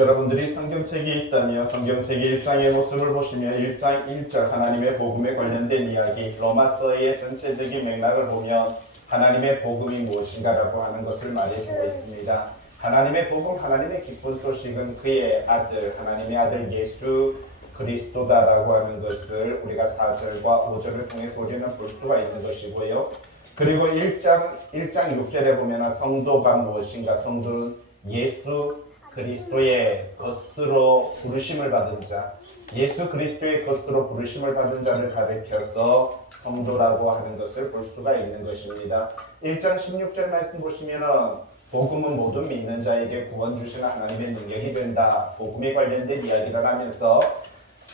여러분들이 성경책이 있다면 성경책 1장의 모습을 보시면 1장 1절 하나님의 복음에 관련된 이야기, 로마서의 전체적인 맥락을 보면 하나님의 복음이 무엇인가라고 하는 것을 말해주고 있습니다. 하나님의 복음, 하나님의 기쁜 소식은 그의 아들, 하나님의 아들 예수 그리스도다라고 하는 것을 우리가 4절과 5절을 통해서 우리는 볼 수가 있는 것이고요. 그리고 1장 6절에 보면 성도가 무엇인가, 성도는 예수 그리스도의 것으로 부르심을 받은 자, 예수 그리스도의 것으로 부르심을 받은 자를 가리켜서 성도라고 하는 것을 볼 수가 있는 것입니다. 1장 16절 말씀 보시면은 복음은 모든 믿는 자에게 구원 주시는 하나님의 능력이 된다. 복음에 관련된 이야기를 하면서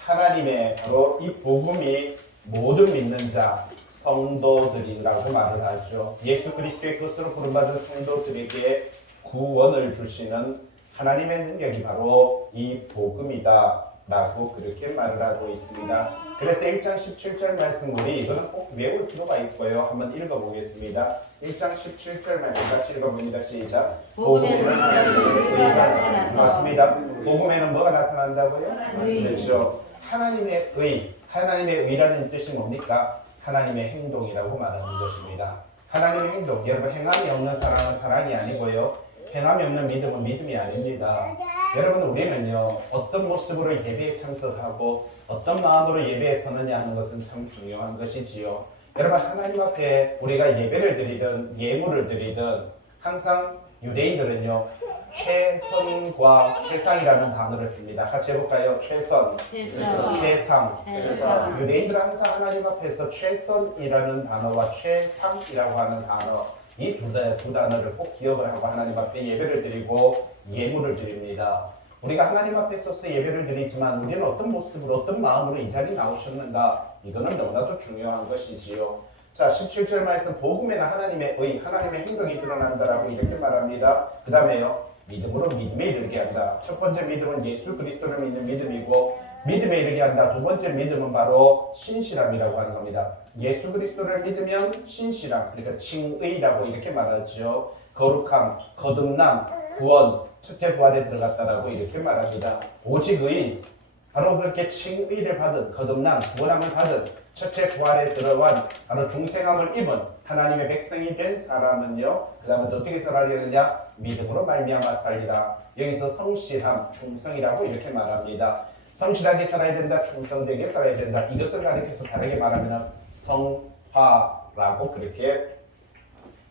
하나님의 바로 이 복음이 모든 믿는 자, 성도들이라고 말을 하죠. 예수 그리스도의 것으로 부름받은 성도들에게 구원을 주시는 하나님의 능력이 바로 이 복음이다 라고 그렇게 말을 하고 있습니다. 그래서 1장 17절 말씀 우리 이거는 꼭 외울 필요가 있고요. 한번 읽어보겠습니다. 1장 17절 말씀 같이 읽어봅니다. 시작. 복음에는 의가 맞습니다. 복음에는 뭐가 나타난다고요? 그렇죠. 하나님의 의, 하나님의 의라는 뜻이 뭡니까? 하나님의 행동이라고 말하는 것입니다. 하나님의 행동, 여러분 행함이 없는 사랑은 사랑이 아니고요. 행함이 없는 믿음은 믿음이 아닙니다. 여러분 우리는요 어떤 모습으로 예배에 참석하고 어떤 마음으로 예배에 서느냐 하는 것은 참 중요한 것이지요. 여러분 하나님 앞에 우리가 예배를 드리든 예물을 드리든 항상 유대인들은요 최선과 최상이라는 단어를 씁니다. 같이 해볼까요? 최선, 최상. 유대인들은 항상 하나님 앞에서 최선이라는 단어와 최상이라고 하는 단어, 이 두 단어를 꼭 기억을 하고 하나님 앞에 예배를 드리고 예물을 드립니다. 우리가 하나님 앞에 서서 예배를 드리지만 우리는 어떤 모습으로 어떤 마음으로 이 자리에 나오셨는가, 이거는 너무나도 중요한 것이지요. 자, 17절 말씀, 복음에는 하나님의 의, 하나님의 행동이 드러난다라고 이렇게 말합니다. 그 다음에요, 믿음으로 믿음에 이르게 한다. 첫 번째 믿음은 예수 그리스도를 믿는 믿음이고, 믿음에 이르게 한다. 두 번째 믿음은 바로 신실함이라고 하는 겁니다. 예수 그리스도를 믿으면 신실함, 그러니까 칭의라고 이렇게 말하죠. 거룩함, 거듭남, 구원, 첫째 부활에 들어갔다라고 이렇게 말합니다. 오직 의인, 바로 그렇게 칭의를 받은, 거듭남, 구원함을 받은, 첫째 부활에 들어간, 바로 중생함을 입은 하나님의 백성이 된 사람은요, 그 다음에 어떻게 살아야 되느냐? 믿음으로 말미암아 살리라. 여기서 성실함, 충성이라고 이렇게 말합니다. 성실하게 살아야 된다, 충성되게 살아야 된다. 이것을 가리켜서 다르게 말하면 성화라고 그렇게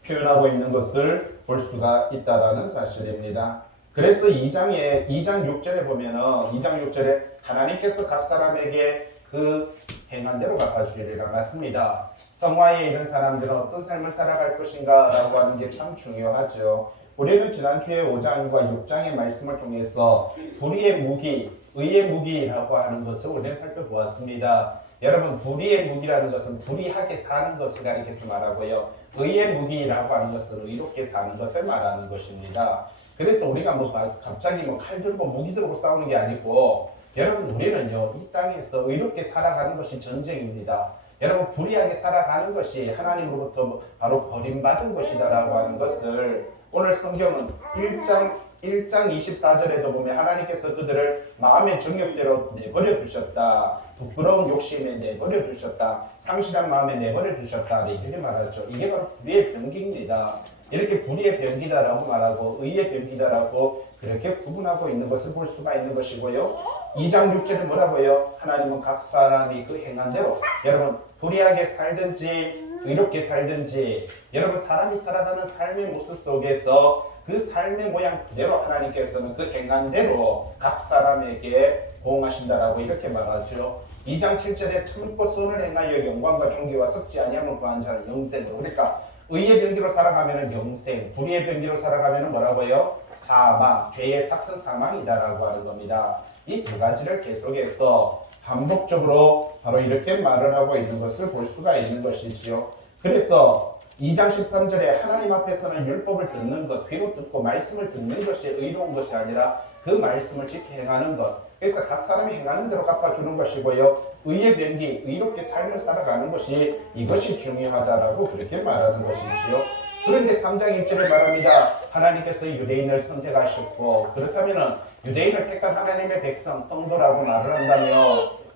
표현하고 있는 것을 볼 수가 있다라는 사실입니다. 그래서 2장 6절에 보면은 2장 6절에 하나님께서 각 사람에게 그 행한 대로 갚아주리라 맞습니다. 성화에 이른 사람들은 어떤 삶을 살아갈 것인가 라고 하는 게 참 중요하죠. 우리는 지난주에 5장과 6장의 말씀을 통해서 불의의 무기, 의의 무기라고 하는 것을 우리는 살펴보았습니다. 여러분, 불의의 무기라는 것은 불의하게 사는 것을 가리켜서 말하고요. 의의 무기라고 하는 것은 의롭게 사는 것을 말하는 것입니다. 그래서 우리가 갑자기 칼 들고 무기 들고 싸우는 게 아니고, 여러분 우리는요 이 땅에서 의롭게 살아가는 것이 전쟁입니다. 여러분 불의하게 살아가는 것이 하나님으로부터 바로 버림받은 것이다라고 하는 것을 오늘 성경은 1장 24절에도 보면 하나님께서 그들을 마음의 정욕대로 내버려 두셨다. 부끄러운 욕심에 내버려 두셨다. 상실한 마음에 내버려 두셨다. 이렇게 말하죠. 이게 바로 불의의 병기입니다. 이렇게 불의의 병기다라고 말하고 의의 병기다라고 그렇게 구분하고 있는 것을 볼 수가 있는 것이고요. 2장 6절에 뭐라고요? 하나님은 각 사람이 그 행한 대로, 여러분 불의하게 살든지 의롭게 살든지, 여러분 사람이 살아가는 삶의 모습 속에서 그 삶의 모양 그대로 하나님께서는 그 행한 대로 각 사람에게 보응하신다라고 이렇게 말하죠. 2장 7절에 참고 선을 행하여 영광과 존귀와 썩지 아니함을 구한 자는 영생으로, 그러니까 의의 병기로 살아가면 영생, 불의의 병기로 살아가면 뭐라고요? 사망, 죄의 삭선 사망이다라고 하는 겁니다. 이 두 가지를 계속해서 반복적으로 바로 이렇게 말을 하고 있는 것을 볼 수가 있는 것이지요. 그래서 2장 13절에 하나님 앞에서는 율법을 듣는 것, 귀로 듣고 말씀을 듣는 것이 의로운 것이 아니라 그 말씀을 지켜 행하는 것. 그래서 각 사람이 행하는 대로 갚아주는 것이고요. 의의 병기, 의롭게 삶을 살아가는 것이, 이것이 중요하다라고 그렇게 말하는 것이지요. 그런데 3장 1절에 말합니다. 하나님께서 유대인을 선택하셨고 그렇다면 유대인을 택한 하나님의 백성 성도라고 말을 한다면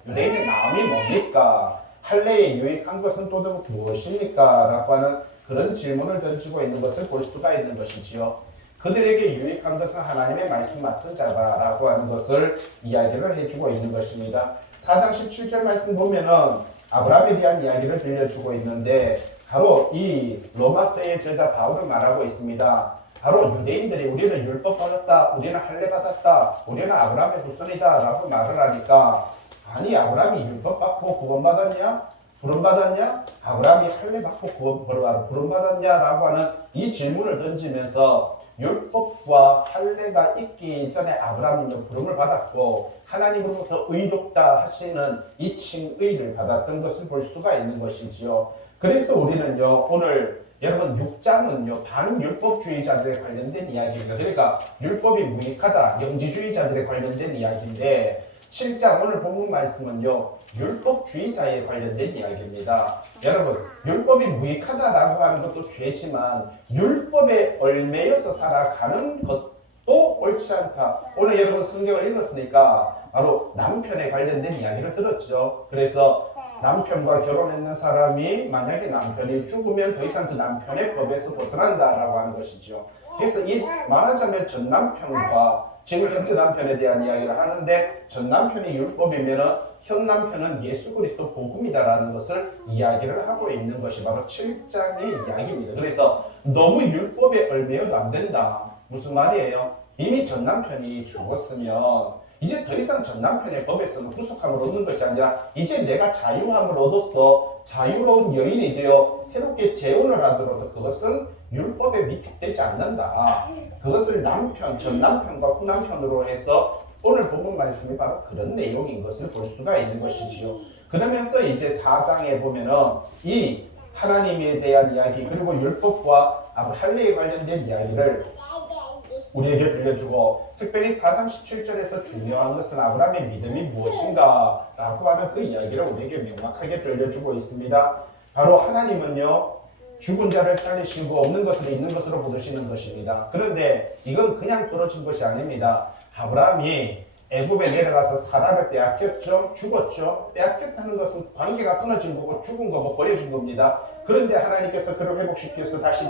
유대인의 마음이 뭡니까? 할례에 유익한 것은 또 무엇입니까? 라고 하는 그런 질문을 던지고 있는 것을 볼 수가 있는 것이지요. 그들에게 유익한 것은 하나님의 말씀 맡은 자다라고 하는 것을 이야기를 해주고 있는 것입니다. 4장 17절 말씀 보면은 아브라함에 대한 이야기를 들려주고 있는데 바로 이 로마서의 저자 바울은 말하고 있습니다. 바로 유대인들이 우리는 율법 받았다, 우리는 할례 받았다, 우리는 아브라함의 후손이다 라고 말을 하니까 아니 아브라함이 율법 받고 구원받았냐? 구원받았냐? 아브라함이 할례 받고 구원받았냐? 라고 하는 이 질문을 던지면서 율법과 할례가 있기 이전에 아브라함은 부름을 받았고 하나님으로부터 의롭다 하시는 이 칭의를 받았던 것을 볼 수가 있는 것이지요. 그래서 우리는요 오늘 여러분 6장은요 반율법주의자들에 관련된 이야기입니다. 그러니까 율법이 무익하다 영지주의자들에 관련된 이야기인데 7장 오늘 본문 말씀은요 율법주의자에 관련된 이야기입니다. 여러분 율법이 무익하다라고 하는 것도 죄지만 율법에 얽매여서 살아가는 것도 옳지 않다. 오늘 여러분 성경을 읽었으니까 바로 남편에 관련된 이야기를 들었죠. 그래서 남편과 결혼했는 사람이 만약에 남편이 죽으면 더 이상 그 남편의 법에서 벗어난다라고 하는 것이죠. 그래서 이 말하자면 전 남편과 지금 현재 남편에 대한 이야기를 하는데 전 남편이 율법이면 현 남편은 예수 그리스도 복음이다라는 것을 이야기를 하고 있는 것이 바로 7장의 이야기입니다. 그래서 너무 율법에 얽매여도 안 된다. 무슨 말이에요? 이미 전 남편이 죽었으면 이제 더 이상 전 남편의 법에서는 구속함을 얻는 것이 아니라 이제 내가 자유함을 얻어서 자유로운 여인이 되어 새롭게 재혼을 하더라도 그것은 율법에 위축되지 않는다. 그것을 남편, 전 남편과 후 남편으로 해서 오늘 본문 말씀이 바로 그런 내용인 것을 볼 수가 있는 것이지요. 그러면서 이제 4장에 보면은 이 하나님에 대한 이야기 그리고 율법과 할례에 관련된 이야기를 우리에게 들려주고 특별히 4장 17절에서 중요한 것은 아브라함의 믿음이 무엇인가 라고 하는 그 이야기를 우리에게 명확하게 들려주고 있습니다. 바로 하나님은요 죽은 자를 살리시고 없는 것을 있는 것으로 부르시는 것입니다. 그런데 이건 그냥 벌어진 것이 아닙니다. 아브라함이 애굽에 내려가서 사라를 빼앗겼죠. 죽었죠. 빼앗겼다는 것은 관계가 끊어진 거고 죽은 거고 버려진 겁니다. 그런데 하나님께서 그를 회복시켜서 다시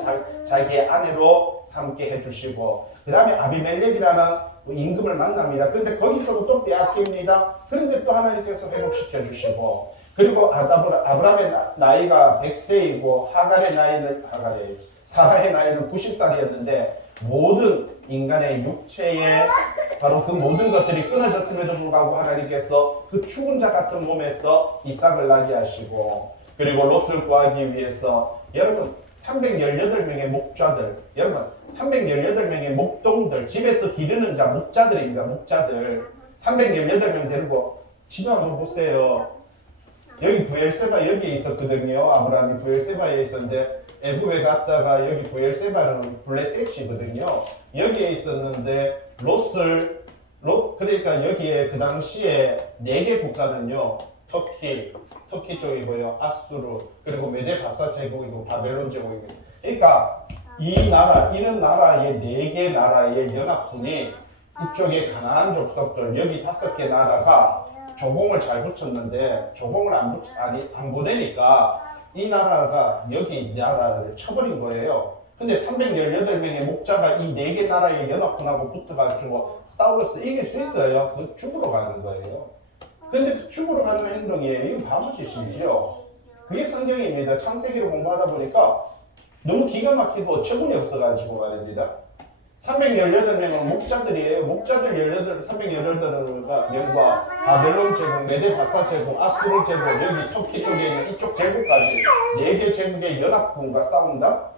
자기의 아내로 삼게 해주시고 그 다음에 아비멜렉이라는 임금을 만납니다. 그런데 거기서도 또 빼앗깁니다. 그런데 또 하나님께서 회복시켜 주시고 그리고 아브라함의 나이가 100세이고 사라의 나이는 90살이었는데 모든 인간의 육체에 바로 그 모든 것들이 끊어졌음에도 불구하고 하나님께서 그 죽은 자 같은 몸에서 이삭을 낳게 하시고 그리고 롯을 구하기 위해서 여러분 318명의 목자들 여러분 318명의 목동들 집에서 기르는 자 목자들입니다. 목자들 318명 데리고 지도 한번 보세요. 여기 부엘세바 여기에 있었거든요. 아브라함이 부엘세바에 있었는데 애굽에 갔다가 여기 부엘세바는 블레셋이거든요. 여기에 있었는데 그러니까 여기에 그 당시에 4개 국가는요. 터키 쪽이고요. 아수르 그리고 메데바사 제국이고 바벨론 제국입니다. 그러니까 이런 나라의 4개 나라의 연합군이 이쪽에 가나안 족속들 여기 5개 나라가 조공을 잘 붙였는데 조공을 안 보내니까 이 나라가 여기 나라를 쳐버린 거예요. 근데 318명의 목자가 이 4개 나라의 연합군하고 붙어가지고 싸워서 이길 수 있어요. 그 죽으러 가는 거예요. 근데 그 죽으러 가는 행동이에요. 이건 바보짓이죠. 그게 성경입니다. 창세기를 공부하다 보니까 너무 기가 막히고 처분이 없어가지고 말입니다. 318명은 목자들이에요. 목자들 318명과 바벨론 제국, 메데바사 제국, 아수르 제국, 여기 터키 쪽에 있는 이쪽 제국까지 4개 제국의 연합군과 싸운다?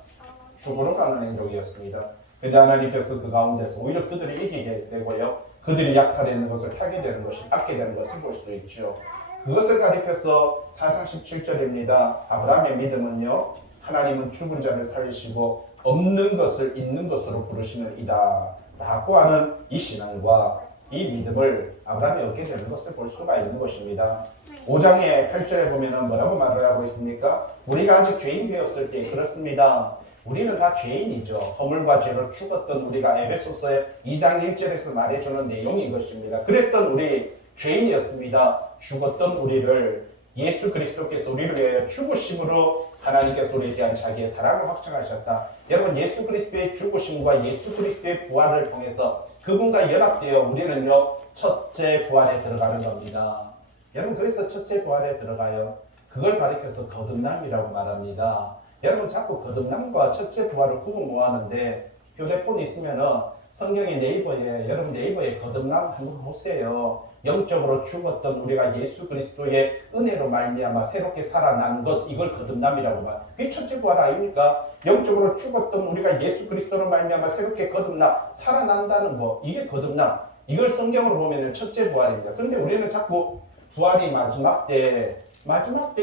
죽으러 가는 행동이었습니다. 근데 하나님께서 그 가운데서 오히려 그들이 이기게 되고요. 그들이 약탈되는 것을 타게 되는 것이 받게 되는 것을 볼 수 있죠. 그것을 가리켜서 4장 17절입니다. 아브라함의 믿음은요. 하나님은 죽은 자를 살리시고 없는 것을 있는 것으로 부르시는 이다 라고 하는 이 신앙과 이 믿음을 아브라함이 얻게 되는 것을 볼 수가 있는 것입니다. 5장의 8절에 보면 뭐라고 말을 하고 있습니까? 우리가 아직 죄인 되었을 때 그렇습니다. 우리는 다 죄인이죠. 허물과 죄로 죽었던 우리가 에베소서의 2장 1절에서 말해주는 내용인 것입니다. 그랬던 우리 죄인이었습니다. 죽었던 우리를 예수 그리스도께서 우리를 위하여 죽으심으로 하나님께서 우리에 대한 자기의 사랑을 확증하셨다. 여러분, 예수 그리스도의 죽으심과 예수 그리스도의 부활을 통해서 그분과 연합되어 우리는요 첫째 부활에 들어가는 겁니다. 여러분, 그래서 첫째 부활에 들어가요. 그걸 가리켜서 거듭남이라고 말합니다. 여러분, 자꾸 거듭남과 첫째 부활을 구분 못 하는데 휴대폰이 있으면은 성경의 네이버에, 여러분 네이버에 거듭남 한번 보세요. 영적으로 죽었던 우리가 예수 그리스도의 은혜로 말미암아 새롭게 살아난 것, 이걸 거듭남이라고 말. 그게 첫째 부활 아닙니까? 영적으로 죽었던 우리가 예수 그리스도로 말미암아 새롭게 거듭나 살아난다는 거, 이게 거듭남. 이걸 성경으로 보면은 첫째 부활입니다. 그런데 우리는 자꾸 부활이 마지막 때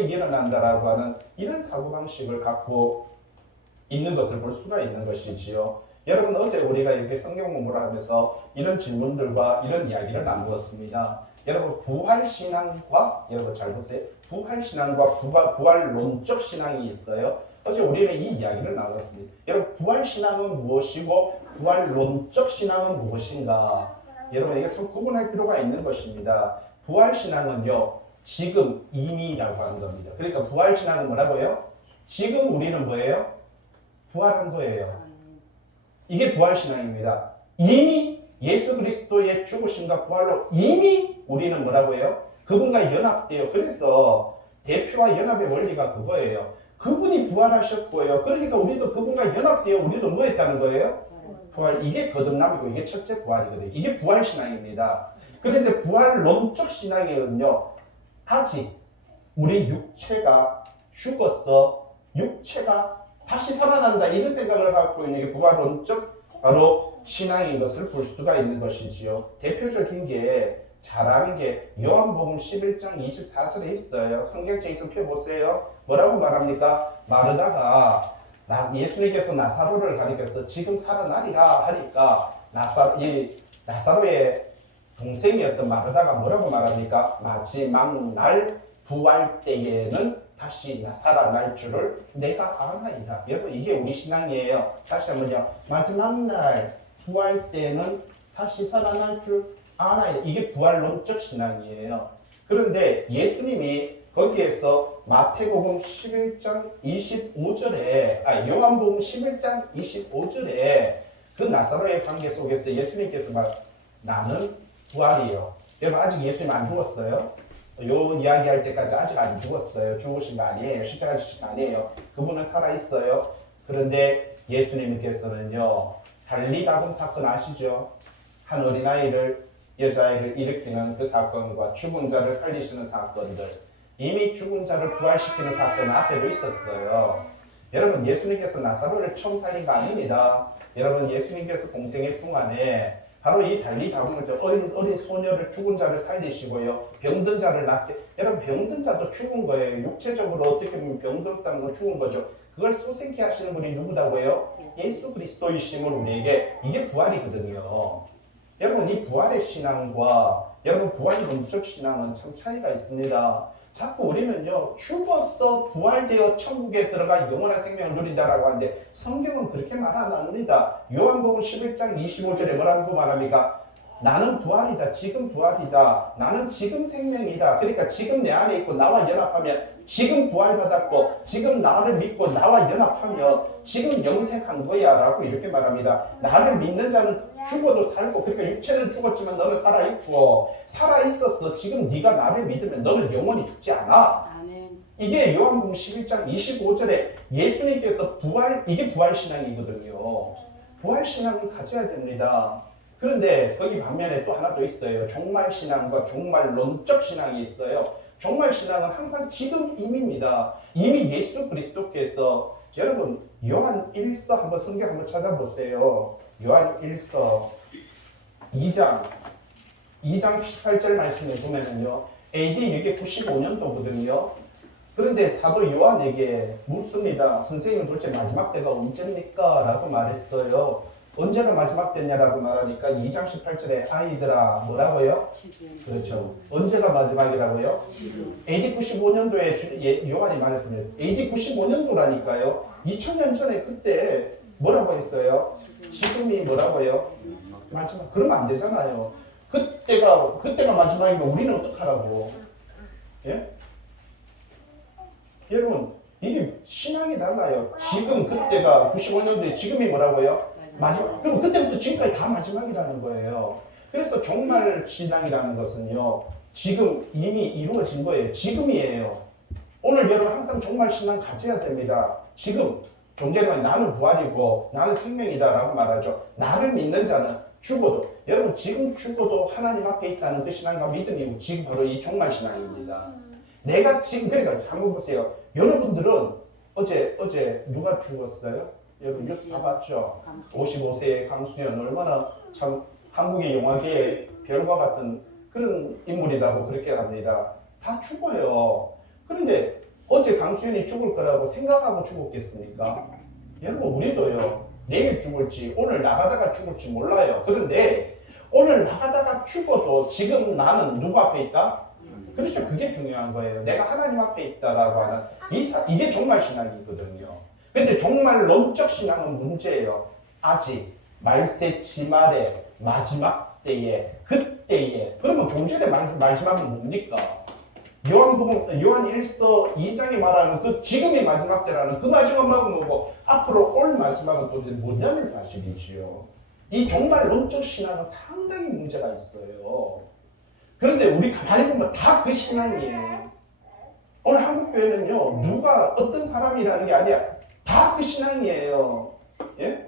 일어난다라고 하는 이런 사고방식을 갖고 있는 것을 볼 수가 있는 것이지요. 여러분, 어제 우리가 이렇게 성경 공부를 하면서 이런 질문들과 이런 이야기를 나누었습니다. 여러분, 부활신앙과, 여러분 잘 보세요. 부활신앙과 부활론적 신앙이 있어요. 어제 우리는 이 이야기를 나눴습니다. 여러분, 부활신앙은 무엇이고 부활론적 신앙은 무엇인가? 여러분, 이게 참 구분할 필요가 있는 것입니다. 부활신앙은요, 지금 이미라고 하는 겁니다. 그러니까 부활신앙은 뭐라고요? 지금 우리는 뭐예요? 부활한 거예요. 이게 부활신앙입니다. 이미 예수 그리스도의 죽으심과 부활로 이미 우리는 뭐라고 해요? 그분과 연합돼요. 그래서 대표와 연합의 원리가 그거예요. 그분이 부활하셨고요. 그러니까 우리도 그분과 연합되어 우리도 뭐 했다는 거예요? 부활. 이게 거듭남이고 이게 첫째 부활이거든요. 이게 부활신앙입니다. 그런데 부활론적 신앙에는요, 아직 우리 육체가 죽었어. 육체가 다시 살아난다, 이런 생각을 갖고 있는 게 부활론적 바로 신앙인 것을 볼 수가 있는 것이지요. 대표적인 게 잘하는 게 요한복음 11장 24절에 있어요. 성경책에 있으면 펴보세요. 뭐라고 말합니까? 마르다가 예수님께서 나사로를 가리켜서 지금 살아나리라 하니까 나사로의 동생이었던 마르다가 뭐라고 말합니까? 마지막 날 부활 때에는 다시 살아날 줄을 내가 아나이다. 여러분, 이게 우리 신앙이에요. 다시 한번요. 마지막 날 부활 때는 다시 살아날 줄 아나이다. 이게 부활론적 신앙이에요. 그런데 예수님이 거기에서 마태복음 11장 25절에 요한복음 11장 25절에 그 나사로의 관계 속에서 예수님께서 나는 부활이요. 여러분, 아직 예수님 안 죽었어요. 요 이야기할 때까지 아직 안 죽었어요. 죽으신 거 아니에요. 십자가 지신 거 아니에요. 그분은 살아있어요. 그런데 예수님께서는요, 달리다금 사건 아시죠? 한 어린아이를, 여자아이를 일으키는 그 사건과 죽은 자를 살리시는 사건들, 이미 죽은 자를 부활시키는 사건은 앞에도 있었어요. 여러분, 예수님께서 나사로를 처음 살린 거 아닙니다. 여러분, 예수님께서 공생의 동안에 바로 이 달리다금을 어린 소녀를 죽은 자를 살리시고요. 병든 자를 낫게. 여러분, 병든 자도 죽은 거예요. 육체적으로 어떻게 보면 병들었다는 건 죽은 거죠. 그걸 소생케 하시는 분이 누구다고요? 예수 그리스도이심을 우리에게, 이게 부활이거든요. 여러분, 이 부활의 신앙과 여러분 부활론적 신앙은 참 차이가 있습니다. 자꾸 우리는요, 죽어서 부활되어 천국에 들어가 영원한 생명을 누린다라고 하는데 성경은 그렇게 말 안 합니다. 요한복음 11장 25절에 뭐라고 말합니까? 나는 부활이다. 지금 부활이다. 나는 지금 생명이다. 그러니까 지금 내 안에 있고 나와 연합하면 지금 부활받았고 지금 나를 믿고 나와 연합하면 지금 영생한 거야 라고 이렇게 말합니다. 나를 믿는 자는 죽어도 살고, 그러니까 육체는 죽었지만 너는 살아있고, 살아있었어. 지금 네가 나를 믿으면 너는 영원히 죽지 않아. 아멘. 이게 요한복음 11장 25절에 예수님께서 이게 부활신앙이거든요. 부활신앙을 가져야 됩니다. 그런데 거기 반면에 또 하나 더 있어요. 종말신앙과 종말론적 신앙이 있어요. 종말신앙은 항상 지금 임입니다. 이미 예수 그리스도께서, 여러분, 요한 1서 한번 성경 한번 찾아보세요. 요한 1서 2장 18절 말씀에 보면은요, AD 695년도거든요. 그런데 사도 요한에게 묻습니다. 선생님, 도대체 마지막 때가 언제입니까? 라고 말했어요. 언제가 마지막 때냐라고 말하니까 2장 18절에 아이들아 뭐라고요? 그렇죠. 언제가 마지막이라고요? AD 95년도에 요한이 말했습니다. AD 95년도라니까요. 2000년 전에 그때 뭐라고 했어요? 지금이 뭐라고요? 마지막. 그러면 안 되잖아요. 그때가 마지막이면 우리는 어떡하라고? 예? 여러분, 이게 신앙이 달라요. 지금 그때가 95년도에 지금이 뭐라고요? 마지막. 그럼 그때부터 지금까지 다 마지막이라는 거예요. 그래서 종말 신앙이라는 것은요, 지금 이미 이루어진 거예요. 지금이에요. 오늘 여러분 항상 종말 신앙 가져야 됩니다. 지금 종교는 나는 부활이고 나는 생명이다라고 말하죠. 나를 믿는 자는 죽어도, 여러분 지금 죽어도 하나님 앞에 있다는 그 신앙과 믿음이 지금 바로 이 종말 신앙입니다. 내가 지금, 그러니까 한번 보세요. 여러분들은 어제 누가 죽었어요? 여러분 뉴스 다 봤죠? 55세의 강수연, 얼마나 참 한국의 영화계의 별과 같은 그런 인물이라고 그렇게 합니다. 다 죽어요. 그런데 어제 강수연이 죽을 거라고 생각하고 죽었겠습니까? 여러분 우리도요. 내일 죽을지 오늘 나가다가 죽을지 몰라요. 그런데 오늘 나가다가 죽어도 지금 나는 누구 앞에 있다? 그렇죠. 그게 중요한 거예요. 내가 하나님 앞에 있다라고 하는 이게 종말 신앙이거든요. 근데 종말론적 신앙은 문제예요. 아직 말세 지말의 마지막 때에 그때에 그러면 종전의 마지막은 뭡니까? 요한 1서 2장에 말하는 그 지금이 마지막 때라는 그 마지막은 뭐고 앞으로 올 마지막은 또 뭐냐는 사실이지요. 이 종말론적 신앙은 상당히 문제가 있어요. 그런데 우리 가만히 보면 다 그 신앙이에요. 오늘 한국교회는요, 누가 어떤 사람이라는 게 아니라 다 그 신앙이에요. 예?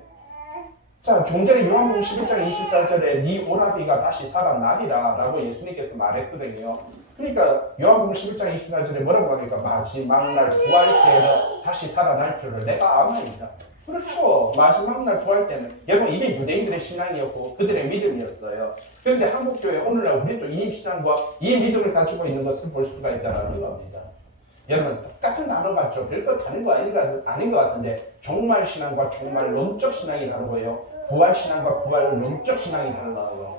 자, 좀 전에 요한복음 11장 24절에 네 오라비가 다시 살아나리라 라고 예수님께서 말했거든요. 그러니까 요한복음 11장 24절에 뭐라고 하니까 마지막 날 부활 때는 다시 살아날 줄을 내가 아나이다. 그렇죠. 마지막 날 부활 때는 여러분 이게 유대인들의 신앙이었고 그들의 믿음이었어요. 그런데 한국교회 오늘날 우리도 이 신앙과 이 믿음을 가지고 있는 것을 볼 수가 있다는 겁니다. 여러분 똑같은 단어 같죠? 별거 다른 거 아닌 것 같은데 종말 신앙과 종말론적 신앙이 다르고요. 부활 신앙과 부활론적 신앙이 달라요.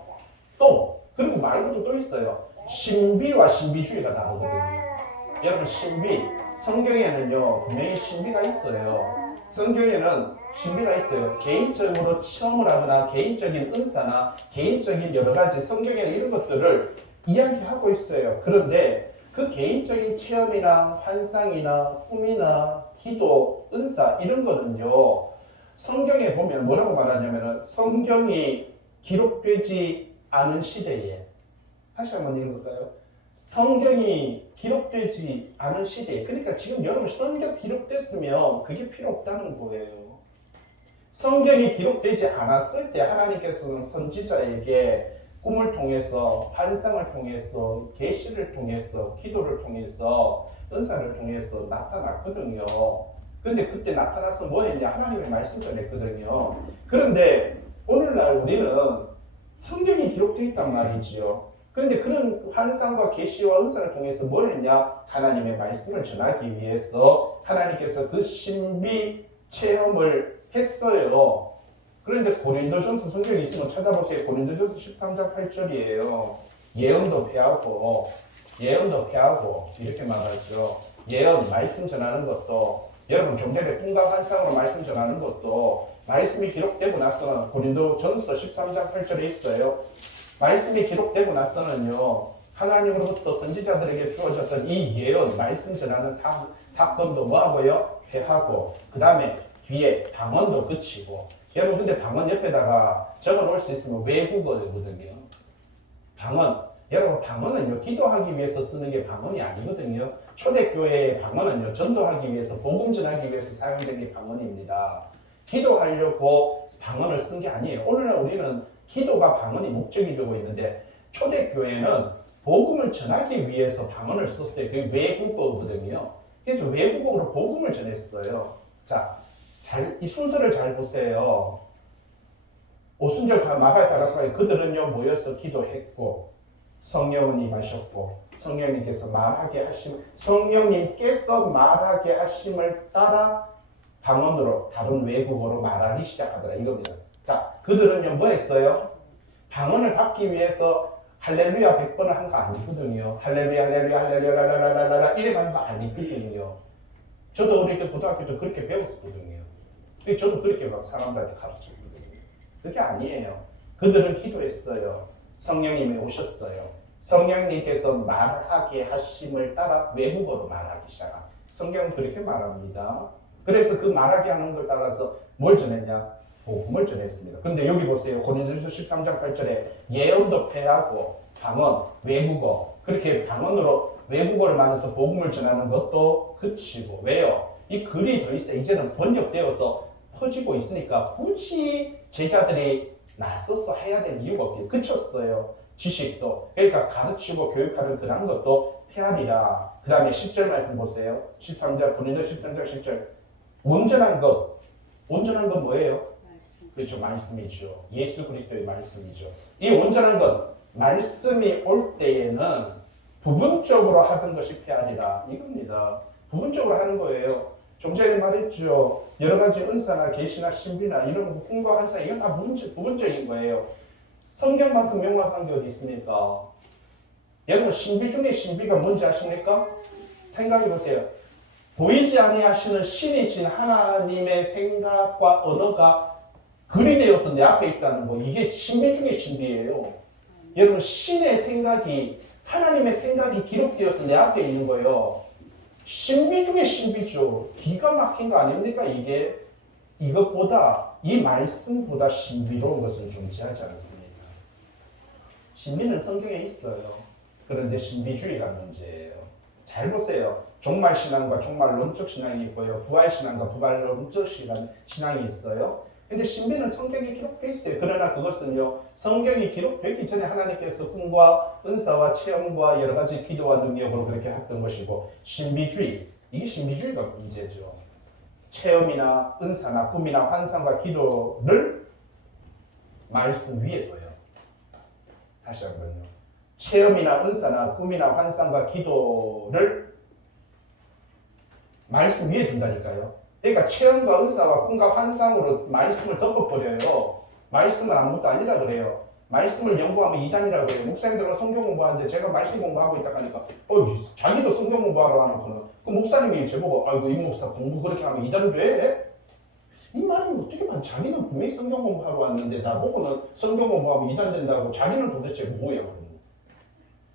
또 그리고 말고도 또 있어요. 신비와 신비주의가 다르거든요. 여러분 신비 성경에는요 분명히 신비가 있어요. 성경에는 신비가 있어요. 개인적으로 체험을 하거나 개인적인 은사나 개인적인 여러 가지 성경에는 이런 것들을 이야기하고 있어요. 그런데 그 개인적인 체험이나 환상이나 꿈이나 기도, 은사 이런 거는요. 성경에 보면 뭐라고 말하냐면은 성경이 기록되지 않은 시대에 다시 한번 읽어볼까요? 성경이 기록되지 않은 시대에 그러니까 지금 여러분 성경 기록됐으면 그게 필요 없다는 거예요. 성경이 기록되지 않았을 때 하나님께서는 선지자에게 꿈을 통해서 환상을 통해서 계시를 통해서 기도를 통해서 은사를 통해서 나타났거든요. 근데 그때 나타나서 뭐 했냐? 하나님의 말씀 전했거든요. 그런데 오늘날 우리는 성경이 기록되어 있단 말이지요. 그런데 그런 환상과 계시와 은사를 통해서 뭘 했냐? 하나님의 말씀을 전하기 위해서 하나님께서 그 신비 체험을 했어요. 그런데 고린도전서 성경이 있으면 찾아보세요. 고린도전서 13장 8절이에요. 예언도 패하고 이렇게 말하죠. 예언, 말씀 전하는 것도 여러분 좀 전에 꿈과 환상으로 말씀 전하는 것도 말씀이 기록되고 나서는 고린도전서 13장 8절에 있어요. 말씀이 기록되고 나서는요. 하나님으로부터 선지자들에게 주어졌던 이 예언, 말씀 전하는 사건도 뭐하고요? 패하고 그 다음에 뒤에 방언도 그치고 여러분 근데 방언 옆에다가 적어놓을 수 있으면 외국어거든요. 방언. 여러분 방언은요 기도하기 위해서 쓰는 게 방언이 아니거든요. 초대교회의 방언은요 전도하기 위해서 복음 전하기 위해서 사용된 게 방언입니다. 기도하려고 방언을 쓴 게 아니에요. 오늘날 우리는 기도가 방언이 목적이 되고 있는데 초대교회는 복음을 전하기 위해서 방언을 썼어요. 그게 외국어거든요. 그래서 외국어로 복음을 전했어요. 자, 이 순서를 잘 보세요. 오순절 마가의 다락방에 그들은요 모여서 기도했고 성령은 임하셨고 성령님께서 말하게 하심을 따라 방언으로 다른 외국어로 말하기 시작하더라 이겁니다. 자, 그들은요 뭐 했어요? 방언을 받기 위해서 할렐루야 100번을 한 거 아니거든요. 할렐루야 할렐루야 할렐루야 랄랄랄랄라 이래 가는 거 아니거든요. 저도 어릴 때 고등학교 때 그렇게 배웠거든요. 저도 그렇게 막 사람들한테 가르쳤거든요. 그게 아니에요. 그들은 기도했어요. 성령님이 오셨어요. 성령님께서 말하게 하심을 따라 외국어로 말하기 시작합니다. 성경은 그렇게 말합니다. 그래서 그 말하게 하는 걸 따라서 뭘 전했냐? 복음을 전했습니다. 그런데 여기 보세요. 고린도전서 13장 8절에 예언도 폐하고 방언, 외국어 그렇게 방언으로 외국어를 만들어서 복음을 전하는 것도 그치고 왜요? 이 글이 더 있어요. 이제는 번역되어서 퍼지고 있으니까 굳이 제자들이 나서서 해야 될 이유가 없게 그쳤어요. 지식도. 그러니까 가르치고 교육하는 그런 것도 폐하리라. 그 다음에 10절 말씀 보세요. 13절, 고린도 13장 10절. 온전한 것. 온전한 건 뭐예요? 그렇죠. 말씀이죠. 예수 그리스도의 말씀이죠. 이 온전한 것, 말씀이 올 때에는 부분적으로 하던 것이 폐하리라. 이겁니다. 부분적으로 하는 거예요. 좀 전에 말했죠. 여러 가지 은사나 계시나 신비나 이런 꿈과 환상 이건 다 부분적인 거예요. 성경만큼 명확한 게 어디 있습니까? 여러분 신비 중에 신비가 뭔지 아십니까? 생각해 보세요. 보이지 아니하시는 신이신 하나님의 생각과 언어가 글이 되어서 내 앞에 있다는 거 이게 신비 중에 신비예요. 여러분 신의 생각이 하나님의 생각이 기록되어서 내 앞에 있는 거예요. 신비 중에 신비죠. 기가 막힌 거 아닙니까? 이게 이것보다 이 말씀보다 신비로운 것은 존재하지 않습니다. 신비는 성경에 있어요. 그런데 신비주의가 문제예요. 잘 보세요. 종말신앙과 종말론적 신앙이 있고요. 부활신앙과 부활론적 신앙이 있어요. 근데 신비는 성경에 기록되어 있어요. 그러나 그것은요. 성경이 기록되기 전에 하나님께서 꿈과 은사와 체험과 여러 가지 기도와 능력으로 그렇게 했던 것이고 신비주의. 이게 신비주의가 문제죠. 체험이나 은사나 꿈이나 환상과 기도를 말씀 위에 둬요. 다시 한번요. 체험이나 은사나 꿈이나 환상과 기도를 말씀 위에 둔다니까요. 그러니까 체험과 은사와 꿈과 환상으로 말씀을 덮어버려요. 말씀은 아무것도 아니라 그래요. 말씀을 연구하면 이단이라고 그래요. 목사님들은 성경 공부하는데 제가 말씀 공부하고 있다고 하니까 자기도 성경 공부하러 하는구나. 그 목사님이 저보고 아이고 이 목사 공부 그렇게 하면 이단이 돼? 이 말은 어떻게 봐? 자기는 분명히 성경 공부하러 왔는데 나보고는 성경 공부하면 이단 된다고 자기는 도대체 뭐야?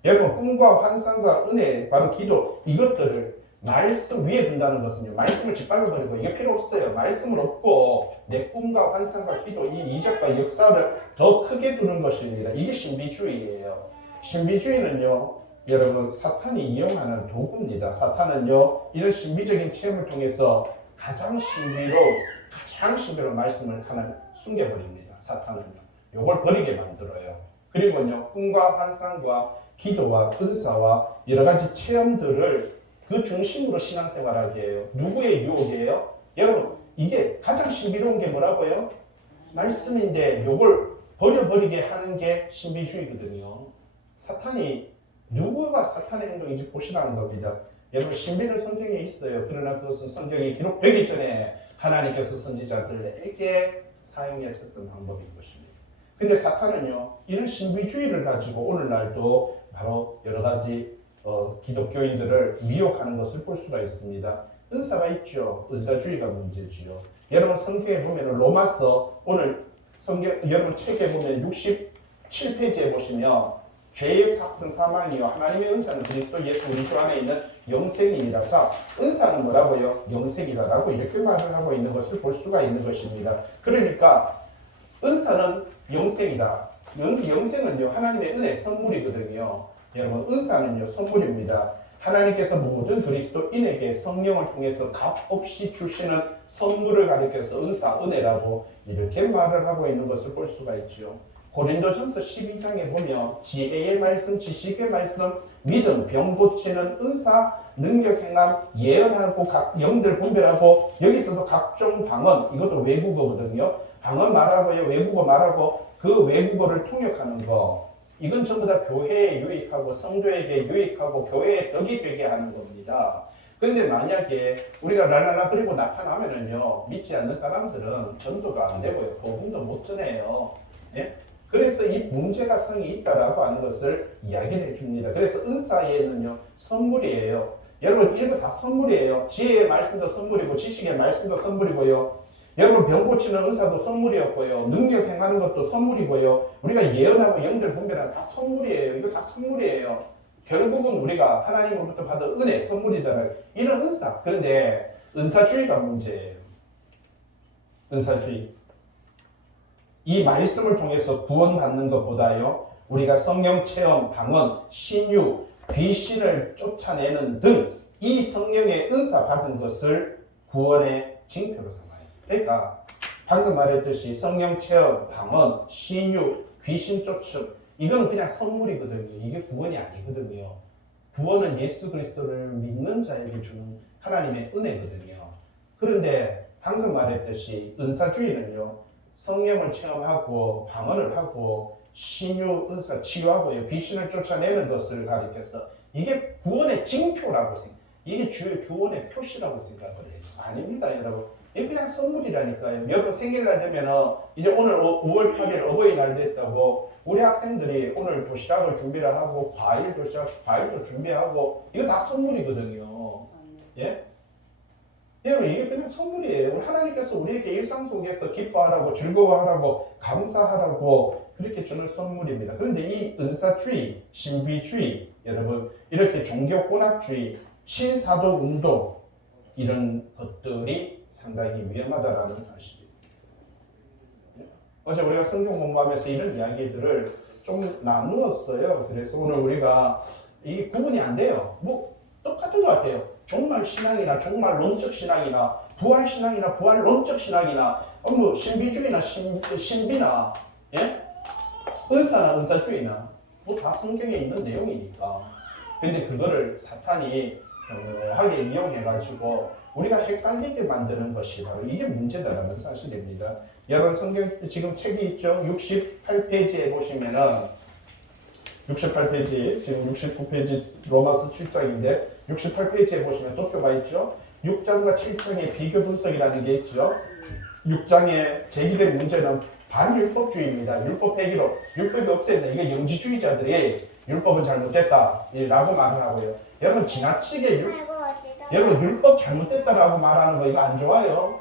여러분 꿈과 환상과 은혜 바로 기도 이것들을 말씀 위에 둔다는 것은요. 말씀을 짓밟아버리고 이게 필요 없어요. 말씀을 얻고 내 꿈과 환상과 기도 이 이적과 역사를 더 크게 두는 것입니다. 이게 신비주의예요. 신비주의는요. 여러분 사탄이 이용하는 도구입니다. 사탄은요. 이런 신비적인 체험을 통해서 가장 신비로운 말씀을 하나 숨겨버립니다. 사탄은요. 이걸 버리게 만들어요. 그리고요. 꿈과 환상과 기도와 은사와 여러 가지 체험들을 그 중심으로 신앙생활하게 해요. 누구의 유혹이에요? 여러분 이게 가장 신비로운 게 뭐라고요? 말씀인데 이걸 버려버리게 하는 게 신비주의거든요. 사탄이 누구가 사탄의 행동인지 보시라는 겁니다. 여러분 신비는 성경에 있어요. 그러나 그것은 성경이 기록되기 전에 하나님께서 선지자들에게 사용했었던 방법인 것입니다. 근데 사탄은요 이런 신비주의를 가지고 오늘날도 바로 여러 가지 기독교인들을 미혹하는 것을 볼 수가 있습니다. 은사가 있죠. 은사주의가 문제지요. 여러분 성경에 보면 로마서 오늘 성경 여러분 책에 보면 67페이지에 보시면 죄의 삭슨 사망이요 하나님의 은사는 그리스도 예수 우리 주 안에 있는 영생입니다. 자, 은사는 뭐라고요? 영생이다라고 이렇게 말을 하고 있는 것을 볼 수가 있는 것입니다. 그러니까 은사는 영생이다. 영생은요 하나님의 은혜 선물이거든요. 여러분 은사는요 선물입니다. 하나님께서 모든 그리스도인에게 성령을 통해서 값없이 주시는 선물을 가리켜서 은사, 은혜라고 이렇게 말을 하고 있는 것을 볼 수가 있죠. 고린도전서 12장에 보면 지혜의 말씀, 지식의 말씀, 믿음, 병 고치는 은사, 능력 행함, 예언하고 각 영들 분별하고 여기서도 각종 방언, 이것도 외국어거든요. 방언 말하고요, 외국어 말하고 그 외국어를 통역하는 거. 이건 전부 다 교회에 유익하고 성도에게 유익하고 교회에 덕이 되게 하는 겁니다. 그런데 만약에 우리가 랄랄라 그리고 나타나면은요, 믿지 않는 사람들은 전도가 안 되고요, 복음도 못 전해요. 예? 그래서 이 문제가성이 있다라고 하는 것을 이야기를 해줍니다. 그래서 은사에는요, 선물이에요. 여러분, 이거 다 선물이에요. 지혜의 말씀도 선물이고, 지식의 말씀도 선물이고요. 여러분, 병 고치는 은사도 선물이었고요. 능력 행하는 것도 선물이고요. 우리가 예언하고 영들 분별하는 다 선물이에요. 이거 다 선물이에요. 결국은 우리가 하나님으로부터 받은 은혜, 선물이다. 이런 은사. 그런데 은사주의가 문제예요. 은사주의. 이 말씀을 통해서 구원받는 것보다요, 우리가 성령 체험, 방언, 신유, 귀신을 쫓아내는 등 이 성령의 은사 받은 것을 구원의 징표로 삼아요. 그러니까 방금 말했듯이 성령 체험, 방언, 신유, 귀신 쫓음, 이건 그냥 선물이거든요. 이게 구원이 아니거든요. 구원은 예수 그리스도를 믿는 자에게 주는 하나님의 은혜거든요. 그런데 방금 말했듯이 은사주의는요, 성령을 체험하고 방언을 하고 신유 은사 치유하고요, 귀신을 쫓아내는 것을 가리켜서 이게 구원의 징표라고 생각해요. 이게 주의 구원의 표시라고 생각을 해요. 아닙니다, 여러분. 이게 그냥 선물이라니까요. 여러분 생일날 되면은 이제 오늘 5월 8일 어버이날 됐다고 우리 학생들이 오늘 도시락을 준비를 하고 과일도 준비하고 이거 다 선물이거든요. 예? 여러분 이게 그냥 선물이에요. 하나님께서 우리에게 일상 속에서 기뻐하라고 즐거워하라고 감사하라고 그렇게 주는 선물입니다. 그런데 이 은사주의, 신비주의, 여러분 이렇게 종교 혼합주의, 신사도 운동 이런 것들이 상당히 위험하다라는 사실입니다. 어제 우리가 성경 공부하면서 이런 이야기들을 좀 나누었어요. 그래서 오늘 우리가 이 구분이 안 돼요. 뭐 똑같은 것 같아요. 종말 신앙이나 종말 론적 신앙이나 부활 신앙이나 부활 론적 신앙이나 뭐 신비주의나 신비나 예? 은사나 은사주의나 뭐 다 성경에 있는 내용이니까. 근데 그거를 사탄이 하게 이용해가지고 우리가 헷갈리게 만드는 것이 바로 이게 문제다라는 사실입니다. 여러분 성경 지금 책이 있죠? 68페이지에 보시면은 68페이지 지금 69페이지 로마서 7장인데 68페이지에 보시면 도표가 있죠? 6장과 7장의 비교 분석이라는 게 있죠? 6장에 제기된 문제는 반율법주의입니다. 율법 폐기로 율법이 없댔네. 이게 영지주의자들이 율법은 잘못됐다라고 말을 하고요. 여러분 지나치게 여러분 율법 잘못됐다라고 말하는 거 이거 안 좋아요.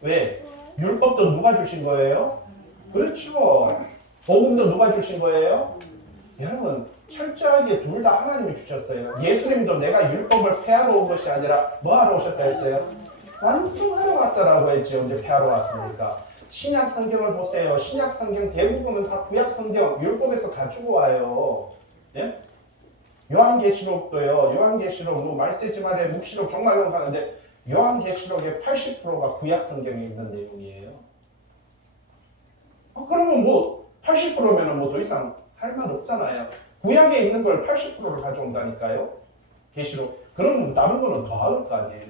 왜? 율법도 누가 주신 거예요? 그렇죠. 복음도 누가 주신 거예요? 여러분 철저하게 둘 다 하나님이 주셨어요. 예수님도 내가 율법을 폐하러 온 것이 아니라 뭐 하러 오셨다 했어요? 완성하러 왔다라고 했죠. 이제 폐하러 왔으니까. 신약 성경을 보세요. 신약 성경 대부분은 다 구약 성경 율법에서 가지고 와요. 예? 요한계시록도요. 요한계시록 뭐 말세지마대 묵시록 종말론 하는데 요한계시록의 80%가 구약 성경에 있는 내용이에요. 그러면 뭐 80%면은 뭐 더 이상 할 말 없잖아요. 구약에 있는 걸 80%를 가져온다니까요. 계시록. 그러면 다른 거는 더 할 거 아니에요.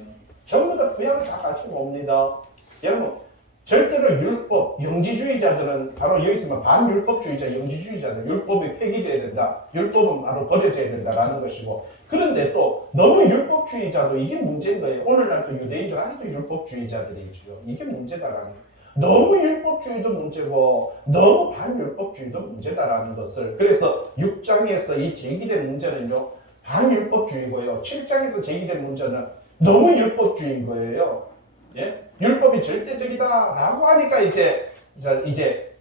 전부 다 구약을 다 가지고 옵니다. 여러분 절대로 율법, 영지주의자들은 바로 여기 있으면 반율법주의자, 영지주의자들 율법이 폐기돼야 된다. 율법은 바로 버려져야 된다라는 것이고 그런데 또 너무 율법주의자도 이게 문제인 거예요. 오늘날 또 유대인들 아직도 율법주의자들이 있죠. 이게 문제다라는 거예요. 너무 율법주의도 문제고 너무 반율법주의도 문제다라는 것을 그래서 6장에서 이 제기된 문제는요. 반율법주의고요. 7장에서 제기된 문제는 너무 율법주의인 거예요. 예? 율법이 절대적이다라고 하니까 이제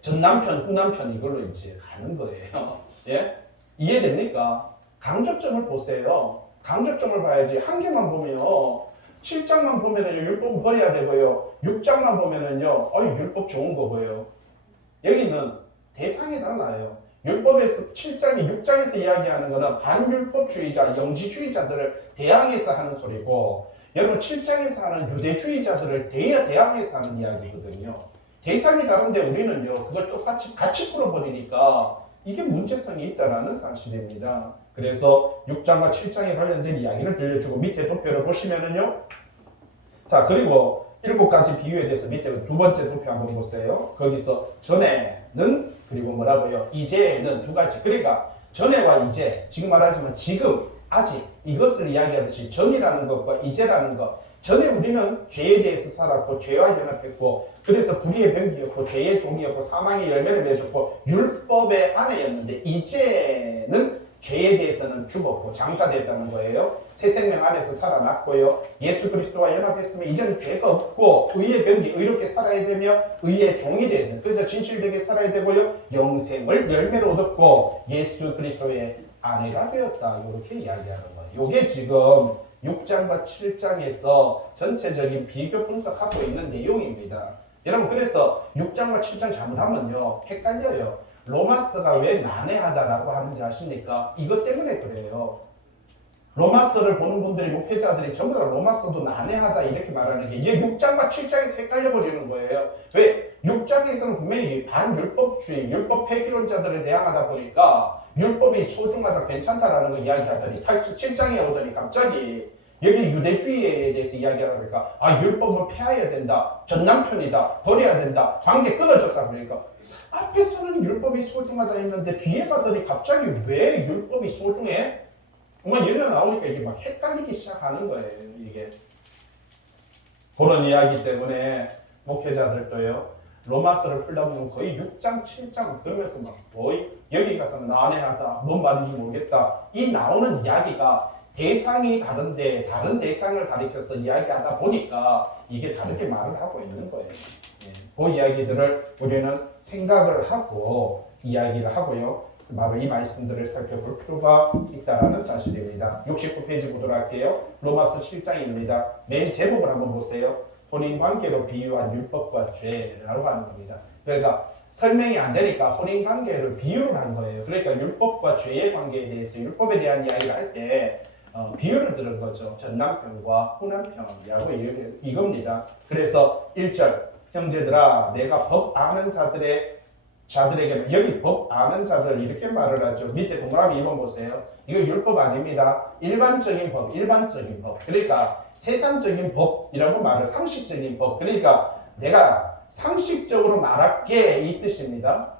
전남편, 후남편 이걸로 이제 가는 거예요. 예? 이해됩니까? 강조점을 보세요. 강조점을 봐야지. 한 개만 보면요. 7장만 보면은요, 율법은 버려야 되고요. 6장만 보면은요, 율법 좋은 거고요. 여기는 대상이 달라요. 율법에서 7장이 6장에서 이야기하는 거는 반율법주의자, 영지주의자들을 대항해서 하는 소리고, 여러분 7장에서 하는 유대주의자들을 대항해서 하는 이야기거든요. 대상이 다른데 우리는요, 그걸 똑같이 같이 풀어버리니까 이게 문제성이 있다는 사실입니다. 그래서 6장과 7장에 관련된 이야기를 들려주고 밑에 도표를 보시면은요. 자, 그리고 7가지 비유에 대해서 밑에 두 번째 도표 한번 보세요. 거기서 전에는 그리고 뭐라고요? 이제는 두 가지. 그러니까 전에와 이제, 지금 말하자면 지금 아직 이것을 이야기하듯이 전이라는 것과 이제라는 것, 전에 우리는 죄에 대해서 살았고 죄와 연합했고 그래서 불의의 병기였고 죄의 종이었고 사망의 열매를 맺었고 율법의 아내였는데 이제는 죄에 대해서는 죽었고 장사됐다는 거예요. 새 생명 안에서 살아났고요. 예수 그리스도와 연합했으면 이제는 죄가 없고 의의 병기, 의롭게 살아야 되며 의의 종이 되야 된다. 그래서 진실되게 살아야 되고요. 영생을 열매로 얻었고 예수 그리스도의 아내가 되었다. 이렇게 이야기하는 거예요. 이게 지금 6장과 7장에서 전체적인 비교 분석하고 있는 내용입니다. 여러분 그래서 6장과 7장 잘못하면요 헷갈려요. 로마서가 왜 난해하다라고 하는지 아십니까? 이것 때문에 그래요. 로마서를 보는 분들이 목회자들이 전부 다 로마서도 난해하다 이렇게 말하는 게 이게 6장과 7장에서 헷갈려 버리는 거예요. 왜? 6장에서는 분명히 반율법주의, 율법 폐기론자들을 대항하다 보니까 율법이 소중하다, 괜찮다라는 걸 이야기하더니 7장에 오더니 갑자기 여기 유대주의에 대해서 이야기하다 보니까 율법은 폐하여야 된다, 전남편이다, 버려야 된다, 관계 끊어졌다 그러니까 앞에서는 율법이 소중하다 했는데 뒤에 가더니 갑자기 왜 율법이 소중해? 정말 예를 나오니까 이게 막 헷갈리기 시작하는 거예요. 이게 그런 이야기 때문에 목회자들도요 로마서를 풀다 보면 거의 6장, 7장 그러면서 막 거의 여기 가서는 난해하다, 뭔 말인지 모르겠다 이 나오는 이야기가 대상이 다른데 다른 대상을 가리켜서 이야기하다 보니까 이게 다르게 말을 하고 있는 거예요. 그 이야기들을 우리는 생각을 하고 이야기를 하고요. 바로 이 말씀들을 살펴볼 필요가 있다는 사실입니다. 69페이지 보도록 할게요. 로마서 7장입니다. 맨 제목을 한번 보세요. 혼인관계로 비유한 율법과 죄라고 하는 겁니다. 그러니까 설명이 안 되니까 혼인관계를 비유를 한 거예요. 그러니까 율법과 죄의 관계에 대해서 율법에 대한 이야기를 할 때 비유를 들은 거죠. 전남편과 후남편이라고 이겁니다. 그래서 1절 형제들아 내가 법 아는 자들에게 여기 법 아는 자들 이렇게 말을 하죠. 밑에 동그라미 2번 보세요. 이거 율법 아닙니다. 일반적인 법. 그러니까 세상적인 법이라고 말을 상식적인 법. 그러니까 내가 상식적으로 말할게 이 뜻입니다.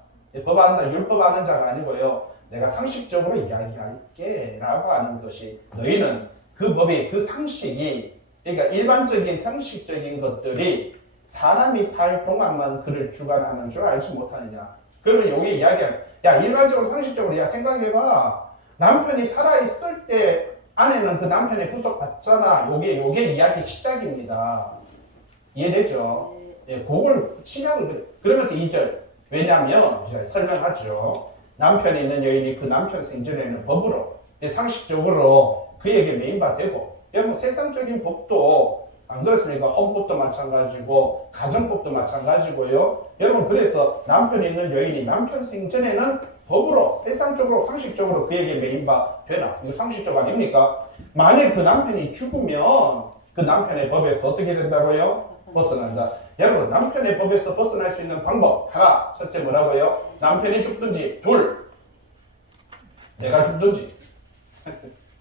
법 안다, 율법 아는 자가 아니고요. 내가 상식적으로 이야기할게 라고 하는 것이 너희는 그 법이 그 상식이 그러니까 일반적인 상식적인 것들이 사람이 살 동안만 그를 주관하는 줄 알지 못하느냐. 그러면 여기 이야기하는 일반적으로 상식적으로 생각해봐. 남편이 살아있을 때 아내는 그 남편의 구속받잖아. 요게 이야기 시작입니다. 이해되죠? 예, 그걸 시작을 그러면서 2절 왜냐하면 설명하죠. 남편이 있는 여인이 그 남편 생전에는 법으로 상식적으로 그에게 매인받되고 여러분 세상적인 법도 안 그렇습니까? 헌법도 마찬가지고 가정법도 마찬가지고요. 여러분 그래서 남편이 있는 여인이 남편 생전에는 법으로 세상적으로 상식적으로 그에게 매인바 되나? 이거 상식적 아닙니까? 만일 그 남편이 죽으면 그 남편의 법에서 어떻게 된다고요? 벗어난다. 여러분 남편의 법에서 벗어날 수 있는 방법 하나 첫째 뭐라고요? 남편이 죽든지 둘 내가 죽든지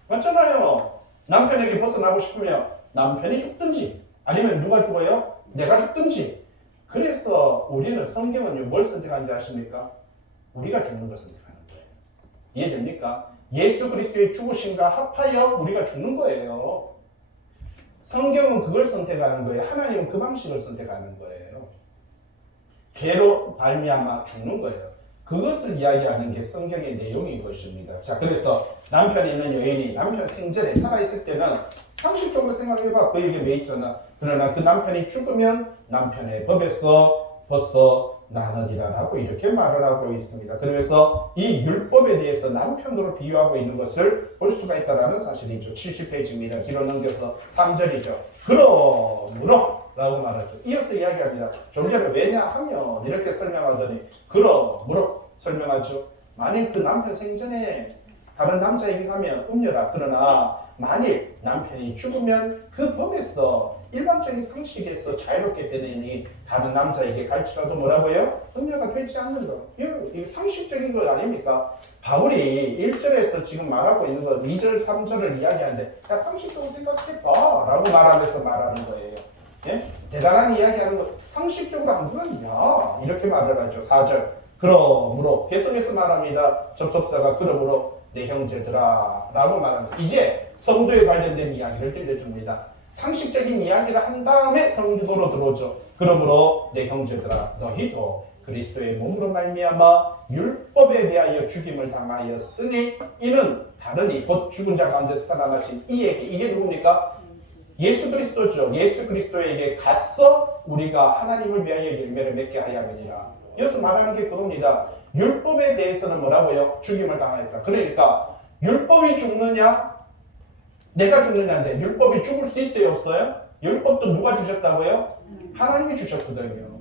맞잖아요. 남편에게 벗어나고 싶으면 남편이 죽든지 아니면 누가 죽어요? 내가 죽든지. 그래서 우리는 성경은 뭘 선택하는지 아십니까? 우리가 죽는 걸 선택하는 거예요. 이해됩니까? 예수 그리스도의 죽으심과 합하여 우리가 죽는 거예요. 성경은 그걸 선택하는 거예요. 하나님은 그 방식을 선택하는 거예요. 죄로 발미암아 죽는 거예요. 그것을 이야기하는 게 성경의 내용인 것입니다. 자, 그래서 남편이 있는 여인이 남편 생전에 살아있을 때는 상식적으로 생각해봐. 그에게 매 있잖아. 그러나 그 남편이 죽으면 남편의 법에서 벗어나느니라라고 이렇게 말을 하고 있습니다. 그래서 이 율법에 대해서 남편으로 비유하고 있는 것을 볼 수가 있다는 사실이죠. 70페이지입니다. 뒤로 넘겨서 3절이죠. 그러므로 라고 말하죠. 이어서 이야기합니다. 좀 전에 왜냐하면 이렇게 설명하더니 그러므로 설명하죠. 만일 그 남편 생전에 다른 남자에게 가면 음녀라. 그러나 만일 남편이 죽으면 그 법에서 일반적인 상식에서 자유롭게 되느니 다른 남자에게 갈지라도 뭐라고요? 음녀가 되지 않는 것. 이거 상식적인 것 아닙니까? 바울이 1절에서 지금 말하고 있는 것 2절, 3절을 이야기하는데 야 상식적으로 생각해봐 라고 말하면서 말하는 거예요. 예? 대단한 이야기하는 것 상식적으로 안 그러냐 이렇게 말을 하죠. 4절 그러므로 계속해서 말합니다. 접속사가 그러므로 내 형제들아 라고 말하면서 이제 성도에 관련된 이야기를 들려줍니다. 상식적인 이야기를 한 다음에 성도로 들어오죠. 그러므로 내 형제들아 너희도 그리스도의 몸으로 말미암아 율법에 대하여 죽임을 당하였으니 이는 다르니 곧 죽은 자 가운데서 살아나신 이에게, 이게 누굽니까? 예수 그리스도죠. 예수 그리스도에게 가서 우리가 하나님을 위하여 열매를 맺게 하려느니라. 여기서 말하는 게 그겁니다. 율법에 대해서는 뭐라고요? 죽임을 당하였다. 그러니까 율법이 죽느냐 내가 죽느냐인데 율법이 죽을 수 있어요 없어요? 율법도 누가 주셨다고요? 하나님이 주셨거든요.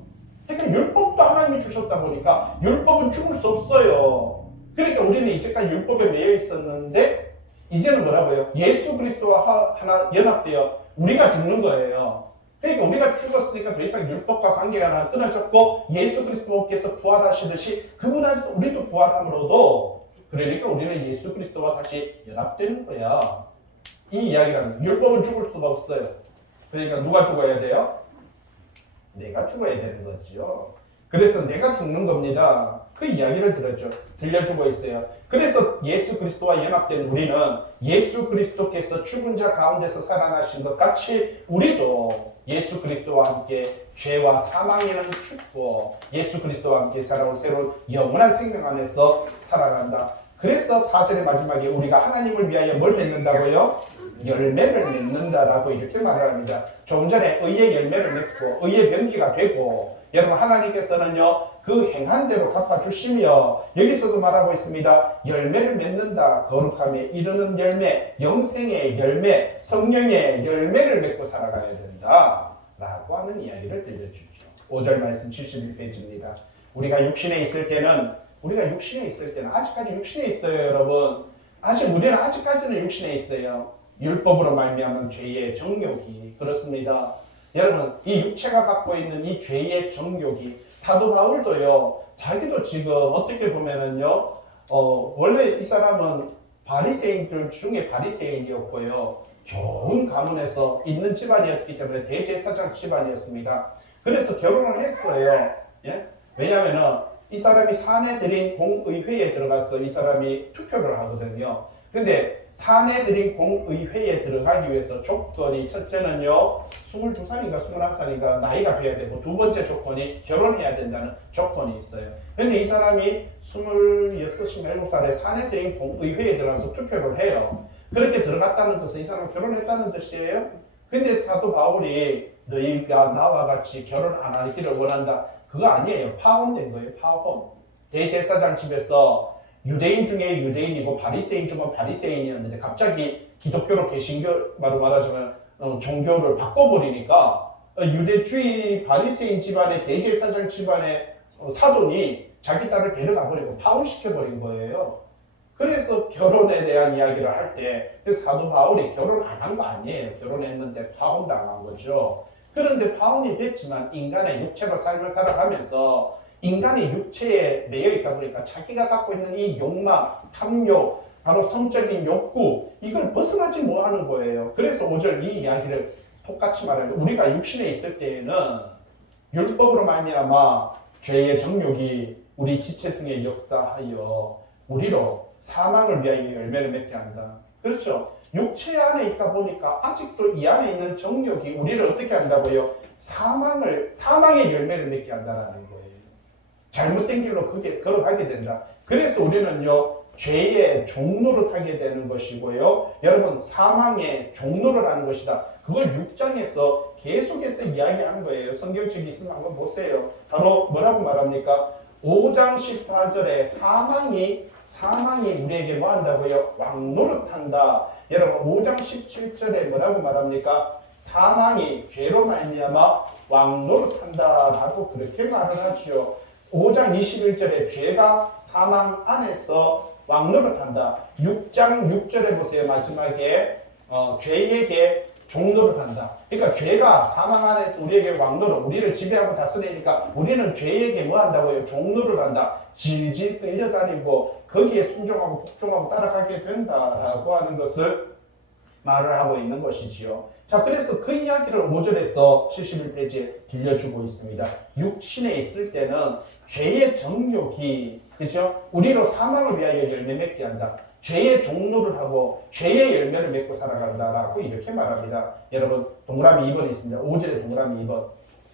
그러니까 율법도 하나님이 주셨다 보니까 율법은 죽을 수 없어요. 그러니까 우리는 이제까지 율법에 매여 있었는데 이제는 뭐라고요? 예수 그리스도와 하나 연합되어 우리가 죽는 거예요. 그러니까 우리가 죽었으니까 더 이상 율법과 관계가 끊어졌고 예수 그리스도께서 부활하시듯이 그분 안에서 우리도 부활함으로도 그러니까 우리는 예수 그리스도와 다시 연합되는 거야. 이 이야기라는 율법은 죽을 수가 없어요. 그러니까 누가 죽어야 돼요? 내가 죽어야 되는 거죠. 그래서 내가 죽는 겁니다. 그 이야기를 들려주고 있어요. 그래서 예수 그리스도와 연합된 우리는 예수 그리스도께서 죽은 자 가운데서 살아나신 것 같이 우리도 예수 그리스도와 함께 죄와 사망에는 죽고 예수 그리스도와 함께 살아올 새로운 영원한 생명 안에서 살아간다. 그래서 4절의 마지막에 우리가 하나님을 위하여 뭘 맺는다고요? 열매를 맺는다라고 이렇게 말을 합니다. 조금 전에 의의 열매를 맺고 의의 병기가 되고 여러분 하나님께서는요 그 행한 대로 갚아주시며 여기서도 말하고 있습니다. 열매를 맺는다. 거룩함에 이르는 열매, 영생의 열매, 성령의 열매를 맺고 살아가야 된다 라고 하는 이야기를 들려주죠. 5절 말씀 71페이지입니다. 우리가 육신에 있을 때는 아직까지 육신에 있어요 여러분. 우리는 아직까지는 육신에 있어요. 율법으로 말미암은 죄의 정욕이 그렇습니다. 여러분 이 육체가 갖고 있는 이 죄의 정욕이 사도 바울도요 자기도 지금 어떻게 보면은요 원래 이 사람은 바리새인들 중에 바리새인이었고요 좋은 가문에서 있는 집안이었기 때문에 대제사장 집안이었습니다. 그래서 결혼을 했어요. 예? 왜냐하면은 이 사람이 사내들인 공의회에 들어가서 이 사람이 투표를 하거든요. 근데 사내들인 공의회에 들어가기 위해서 조건이 첫째는요 22살인가 21살인가 나이가 돼야 되고 두 번째 조건이 결혼해야 된다는 조건이 있어요. 근데 이 사람이 26, 27살에 사내들인 공의회에 들어가서 투표를 해요. 그렇게 들어갔다는 뜻은 이 사람은 결혼했다는 뜻이에요. 근데 사도 바울이 너희가 나와 같이 결혼 안 하기를 원한다. 그거 아니에요. 파혼된 거예요. 파혼. 대제사장 집에서 유대인 중에 유대인이고 바리새인 중에 바리새인이었는데 갑자기 기독교로 개신교로 말하자면 종교를 바꿔버리니까 유대주의 바리새인 집안의 대제사장 집안의 사돈이 자기 딸을 데려가 버리고 파혼시켜버린 거예요. 그래서 결혼에 대한 이야기를 할 때 사도 바울이 결혼 안 한 거 아니에요. 결혼했는데 파혼당한 거죠. 그런데 파혼이 됐지만 인간의 육체로 삶을 살아가면서 인간이 육체에 매여 있다 보니까 자기가 갖고 있는 이 욕망, 탐욕, 바로 성적인 욕구 이걸 벗어나지 못하는 거예요. 그래서 5절 이 이야기를 똑같이 말해요. 우리가 육신에 있을 때에는 율법으로 말미암아 죄의 정욕이 우리 지체 중에 역사하여 우리로 사망을 위하여 열매를 맺게 한다. 그렇죠? 육체 안에 있다 보니까 아직도 이 안에 있는 정욕이 우리를 어떻게 한다고요? 사망의 열매를 맺게 한다는 거예요. 잘못된 길로 걸어가게 된다. 그래서 우리는요 죄의 종로를 타게 되는 것이고요. 여러분 사망의 종로를 하는 것이다. 그걸 6장에서 계속해서 이야기하는 거예요. 성경책이 있으면 한번 보세요. 바로 뭐라고 말합니까? 5장 14절에 사망이 우리에게 뭐 한다고요? 왕노릇한다. 여러분 5장 17절에 뭐라고 말합니까? 사망이 죄로 말미암아 왕노릇한다 라고 그렇게 말을 하죠. 5장 21절에 죄가 사망 안에서 왕노릇한다. 6장 6절에 보세요. 마지막에 죄에게 종노릇한다. 그러니까 죄가 사망 안에서 우리에게 왕노릇, 우리를 지배하고 다스리니까 우리는 죄에게 뭐 한다고요? 종노릇 한다. 질질 끌려다니고 거기에 순종하고 복종하고 따라가게 된다라고 하는 것을 말을 하고 있는 것이지요. 자, 그래서 그 이야기를 5절에서 71페이지에 들려주고 있습니다. 육신에 있을 때는 죄의 정욕이, 그죠? 우리로 사망을 위하여 열매 맺게 한다. 죄의 종로를 하고 죄의 열매를 맺고 살아간다라고 이렇게 말합니다. 여러분 동그라미 2번 있습니다. 5절에 동그라미 2번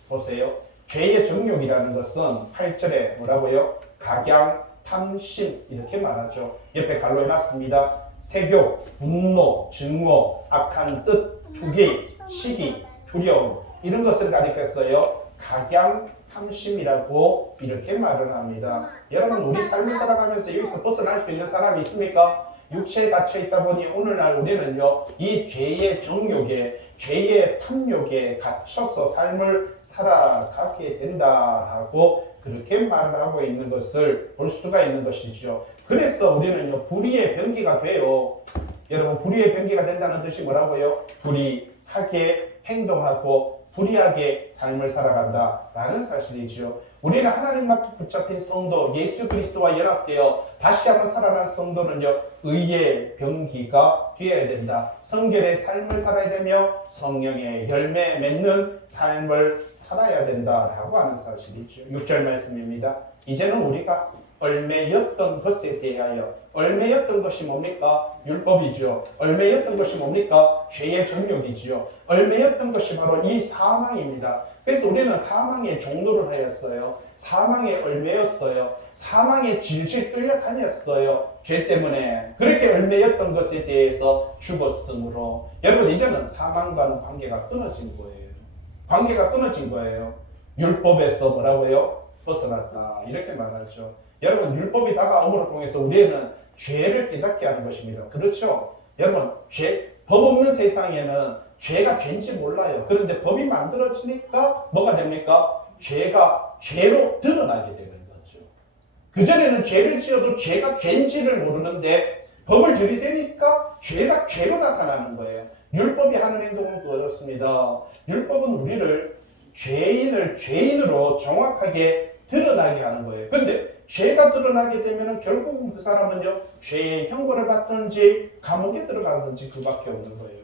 보세요. 죄의 정욕이라는 것은 8절에 뭐라고요? 각양, 탐심 이렇게 말하죠. 옆에 갈로 해놨습니다. 색욕, 분노, 증오, 악한 뜻, 투기, 시기, 두려움 이런 것을 가리켰어요. 각양, 탐심이라고 이렇게 말을 합니다. 여러분 우리 삶을 살아가면서 여기서 벗어날 수 있는 사람이 있습니까? 육체에 갇혀 있다 보니 오늘날 우리는요 이 죄의 정욕에 죄의 탐욕에 갇혀서 삶을 살아가게 된다라고 그렇게 말을 하고 있는 것을 볼 수가 있는 것이죠. 그래서 우리는요 불의의 병기가 돼요. 여러분 불의의 병기가 된다는 뜻이 뭐라고요? 불의하게 행동하고 불의하게 삶을 살아간다라는 사실이죠. 우리는 하나님 앞에 붙잡힌 성도 예수 그리스도와 연합되어 다시 한번 살아난 성도는요 의의 병기가 되어야 된다. 성결의 삶을 살아야 되며 성령의 열매 맺는 삶을 살아야 된다라고 하는 사실이죠. 6절 말씀입니다. 이제는 우리가 얼매였던 것에 대하여 얼매였던 것이 뭡니까? 율법이죠. 얼매였던 것이 뭡니까? 죄의 정욕이지요. 얼매였던 것이 바로 이 사망입니다. 그래서 우리는 사망의 종로를 하였어요. 사망에 얼매였어요. 사망에 질질 끌려다녔어요. 죄 때문에. 그렇게 얼매였던 것에 대해서 죽었으므로 여러분 이제는 사망과는 관계가 끊어진 거예요. 관계가 끊어진 거예요. 율법에서 뭐라고요? 벗어났다. 이렇게 말하죠. 여러분 율법이 다가옴으로 통해서 우리는 죄를 깨닫게 하는 것입니다. 그렇죠? 여러분 법 없는 세상에는 죄가 죄인지 몰라요. 그런데 법이 만들어지니까 뭐가 됩니까? 죄가 죄로 드러나게 되는 거죠. 그전에는 죄를 지어도 죄가 죄인지를 모르는데 법을 들이대니까 죄가 죄로 나타나는 거예요. 율법이 하는 행동은 그렇습니다. 율법은 우리를 죄인으로 정확하게 드러나게 하는 거예요. 근데 죄가 드러나게 되면 결국 그 사람은요 죄의 형벌을 받든지 감옥에 들어가든지 그밖에 없는 거예요.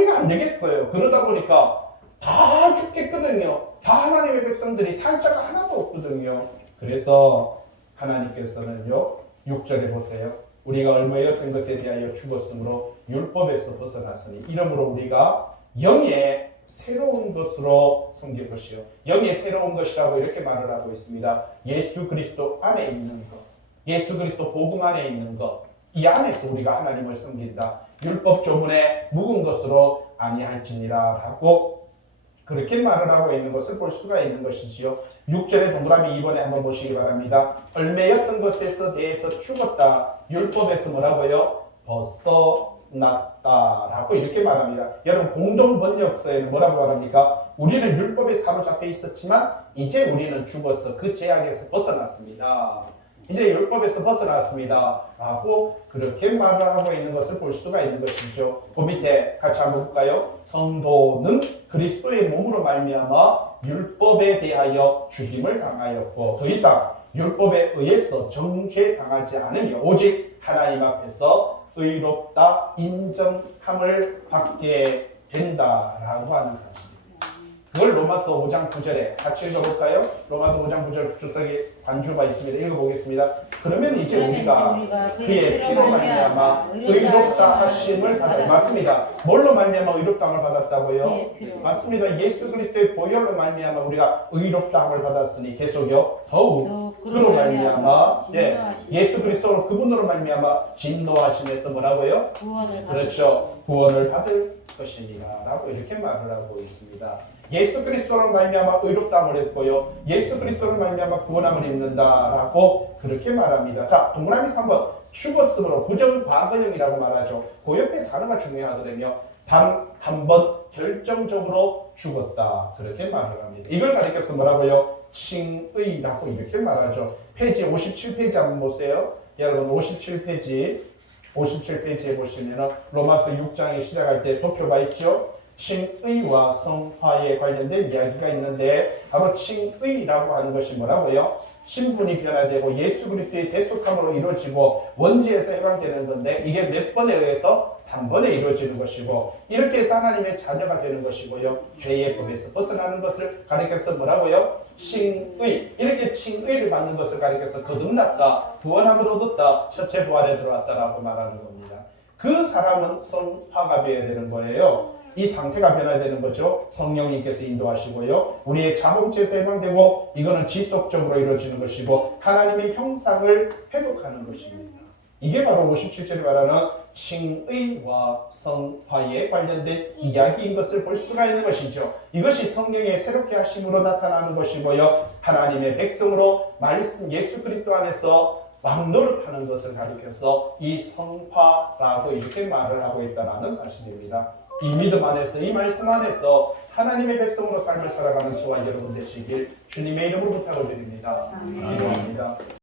이거 안 되겠어요. 그러다 보니까 다 죽겠거든요. 다 하나님의 백성들이 살자가 하나도 없거든요. 그래서 하나님께서는요 6절에 보세요. 우리가 얼마였던 것에 대하여 죽었으므로 율법에서 벗어났으니 이러므로 우리가 영의 새로운 것으로 섬길 것이요. 영의 새로운 것이라고 이렇게 말을 하고 있습니다. 예수 그리스도 안에 있는 것, 예수 그리스도 복음 안에 있는 것, 이 안에서 우리가 하나님을 섬긴다. 율법 조문에 묵은 것으로 아니할지니라 라고 그렇게 말을 하고 있는 것을 볼 수가 있는 것이지요. 6절의 동그라미 2번에 한번 보시기 바랍니다. 얼매였던 것에 대해서 죽었다. 율법에서 뭐라고요? 벗어났다라고 이렇게 말합니다. 여러분 공동 번역서에는 뭐라고 말합니까? 우리는 율법에 사로잡혀 있었지만 이제 우리는 죽어서 그 죄악에서 벗어났습니다. 이제 율법에서 벗어났습니다 라고 그렇게 말을 하고 있는 것을 볼 수가 있는 것이죠. 그 밑에 같이 한번 볼까요? 성도는 그리스도의 몸으로 말미암아 율법에 대하여 죽임을 당하였고 더 이상 율법에 의해서 정죄당하지 않으며 오직 하나님 앞에서 의롭다 인정함을 받게 된다라고 하는 사실. 그걸 로마서 5장 9절에 같이 읽어볼까요? 로마서 5장 9절 주석에 관주가 있습니다. 읽어보겠습니다. 그러면 이제 우리가 그의 피로 말미암아 의롭다 하심을 받아. 맞습니다. 뭘로 말미암아 의롭다함을 받았다고요? 맞습니다. 예수 그리스도의 보혈로 말미암아 우리가 의롭다함을 받았으니 계속요. 더욱 그로 말미암아 예수 그리스도로 그분으로 말미암아 진노하심에서 뭐라고요? 그렇죠. 구원을 받을 것입니다. 라고 이렇게 말을 하고 있습니다. 예수 그리스도로 말미암아 의롭다함을 했고요. 예수 그리스도로 말미암아 구원함을 입는다라고 그렇게 말합니다. 자, 동그라미 3번 죽었으므로 부정 과거형이라고 말하죠. 그 옆에 단어가 중요하거든요. 단 한 번 결정적으로 죽었다. 그렇게 말을 합니다. 이걸 가리켜서 뭐라고요? 칭의라고 이렇게 말하죠. 페이지 57페이지 한번 보세요. 여러분 57페이지에 보시면은 로마서 6장에 시작할 때 도표가 있죠. 칭의와 성화에 관련된 이야기가 있는데 바로 칭의라고 하는 것이 뭐라고요? 신분이 변화되고 예수 그리스도의 대속함으로 이루어지고 원죄에서 해방되는 건데 이게 몇 번에 의해서 한 번에 이루어지는 것이고 이렇게 해서 하나님의 자녀가 되는 것이고요. 죄의 법에서 벗어나는 것을 가리켜서 뭐라고요? 칭의. 이렇게 칭의를 받는 것을 가리켜서 거듭났다. 구원함을 얻었다. 첫째 부활에 들어왔다라고 말하는 겁니다. 그 사람은 성화가 되어야 되는 거예요. 이 상태가 변화야 되는 거죠. 성령님께서 인도하시고요. 우리의 자동체에서 해방되고 이거는 지속적으로 이루어지는 것이고 하나님의 형상을 회복하는 것입니다. 이게 바로 57절에 말하는 칭의와 성화에 관련된 이야기인 것을 볼 수가 있는 것이죠. 이것이 성령의 새롭게 하심으로 나타나는 것이고요. 하나님의 백성으로 말씀 예수 그리스도 안에서 왕노릇하는 것을 가리켜서 이 성화라고 이렇게 말을 하고 있다는 사실입니다. 이 믿음 안에서 이 말씀 안에서 하나님의 백성으로 삶을 살아가는 저와 여러분 되시길 주님의 이름으로 부탁을 드립니다. 기도합니다.